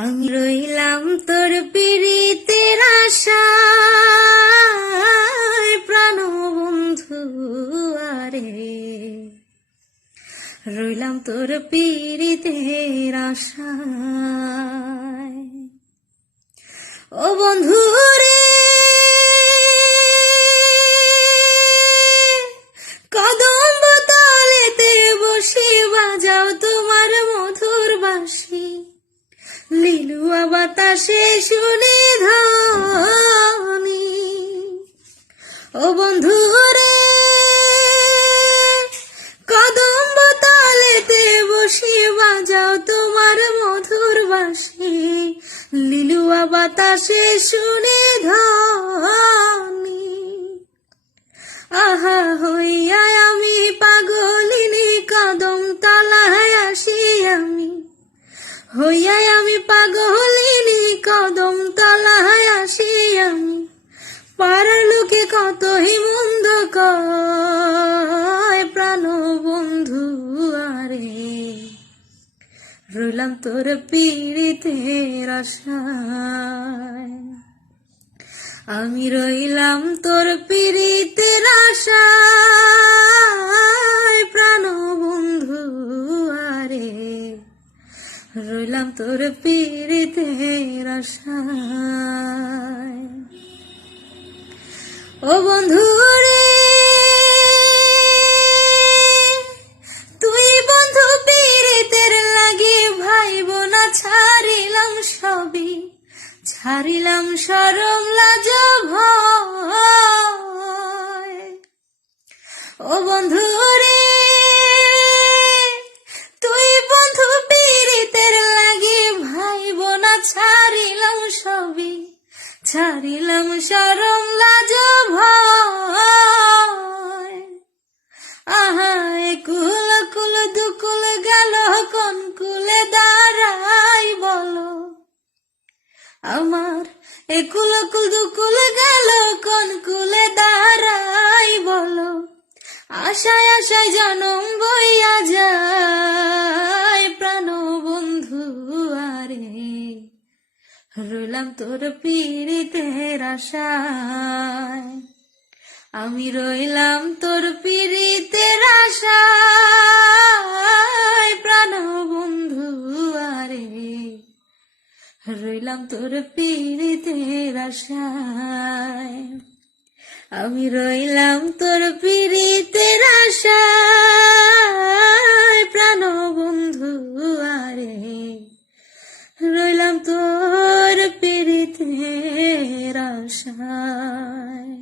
আমি রইলাম তোর পীড়িতের আশায় প্রাণ বন্ধু আরে, রইলাম তোর পীড়িতের আশায়। ও বন্ধু রে, কদম্ব তলেতে বসে বাজাও তোমার মধুর বাঁশি, লিলুয়া বাতাসে শুনে ধ্বনি। ও বন্ধু রে, কদম্ব তলেতে বসে বাজাও তোমার মধুর বাঁশি, লিলুয়া বাতাসে শুনে ধ্বনি। আহা হইয়া আমি পাগলিনী, কদম তলায় আসি আমি, হইয়া আমি পাগলিনী, কদম তলায় আসি আমি। পাড়ার লোকে কতই মন্দ কয়, প্রাণ বন্ধু আরে, রইলাম তোর পীড়িতের আশায়। আমি রইলাম তোর পীড়িতের আশায়, প্রাণ বন্ধু আরে, রইলাম তোর পীড়িতের আশায়। ও বন্ধু রে, তুই বন্ধু পীড়িতের লাগে ভাইব না ছাড়িলাম সবই, ছাড়িলাম শরম লাজ ভয়। ও বন্ধু রে, তুই বন্ধু পীড়িতের লাগে ভাইব না ছাড়িলাম সবই, ছাড়িলাম শরম লাজ ভয়। আহা একুল কুল দুকুল গেল, কোন কুলে দাঁড়াই বলো আমার, একুল কুল দুকুল গেল, কোন কুলে দাঁড়াই বলো। আশায় আশায় জনম বইয়া যায়, প্রাণ বন্ধু আরে, রইলাম তোর পীড়িতের আশায়। আমি রইলাম তোর পীড়িতের আশায়, প্রাণ বন্ধু আরে, রইলাম তোর পীড়িতের আশায়। আমি রইলাম তোর পীড়িতের আশায়, প্রাণ বন্ধু আরে, রইলাম তোর পীড়িতের আশায়।